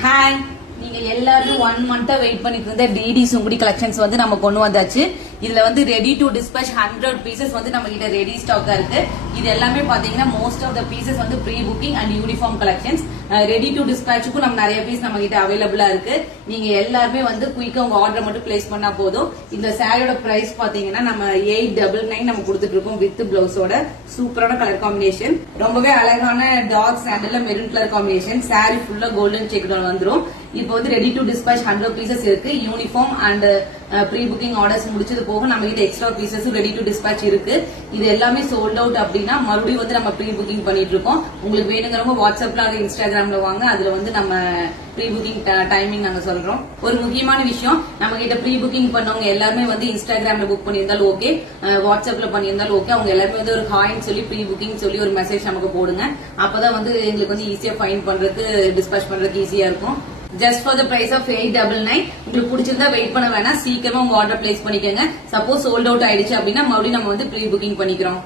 Hi, நீங்க எல்லாரும் 1 month wait பண்ணிட்டு இருந்த டிடி சுங்குடி கலெக்ஷன்ஸ் வந்து நம்ம கொண்டு வந்தாச்சு. இதுல வந்து ரெடி டு டிஸ்பேச் 100 பீசஸ் வந்து நம்ம கிட்ட ரெடி ஸ்டாக்கா இருக்கு. இது எல்லாமே பாத்தீங்கன்னா மோஸ்ட் ஆஃப் த பீசஸ் வந்து pre booking and uniform collections. Ready to டிஸ்பேச்சுக்கும் நம்ம நிறைய பீஸ் நம்ம கிட்ட அவைலபிளா இருக்கு. நீங்க எல்லாருமே வந்து குயிக்கா உங்க ஆர்டர் மட்டும் பிளேஸ் பண்ணா போதும். இந்த சாரியோட பிரைஸ் பாத்தீங்கன்னா நம்ம 899 நம்ம கொடுத்துட்டு இருக்கோம் வித் பிளவுஸோட. சூப்பரான கலர் காம்பினேஷன், ரொம்பவே அழகான டார்க் சாண்டல்ல மெரூன் கலர் காம்பினேஷன். சாரி ஃபுல்லா கோல்டன் செக் வந்துரும். இப்போ வந்து ரெடி டு டிஸ்பேச் 100 பீசஸ் இருக்கு. Uniform and pre booking orders முடிச்சது போக நம்ம கிட்ட extra pieces ready to dispatch இருக்கு. இது எல்லாமே சோல்ட் அவுட் அப்படின்னா மறுபடியும் வந்து நம்ம ப்ரீ புக்கிங் பண்ணிட்டு இருக்கோம். உங்களுக்கு வேணுங்கிறவங்க வாட்ஸ்அப்ல அது இன்ஸ்டாகிராம்ல வாங்க. அதுல வந்து நம்ம ப்ரீ புக்கிங் டைமிங் நாங்க சொல்றோம். ஒரு முக்கியமான விஷயம், நம்ம கிட்ட ப்ரீ புக்கிங் பண்ணவங்க எல்லாருமே வந்து இன்ஸ்டாகிராம்ல புக் பண்ணியிருந்தாலும் ஓகே, வாட்ஸ்அப்ல பண்ணியிருந்தாலும் ஓகே, அவங்க எல்லாருமே வந்து ஒரு ஹாய்ன்னு சொல்லி ப்ரீ புக்கிங் சொல்லி ஒரு மெசேஜ் நமக்கு போடுங்க. அப்பதான் வந்து எங்களுக்கு வந்து ஈஸியா ஃபைன் பண்றதுக்கு டிஸ்பேச் பண்றதுக்கு ஈஸியா இருக்கும். Just for the price of 899. உங்களுக்கு பிடிச்சிருந்தா வெயிட் பண்ண வேணாம், சீக்கிரமா உங்க ஆர்டர் பிளேஸ் பண்ணிக்கோங்க. சப்போஸ் சோல்ட் அவுட் ஆயிடுச்சு அப்படின்னா மறுபடியும் நம்ம வந்து ப்ரீ புக்கிங் பண்ணிக்கிறோம்.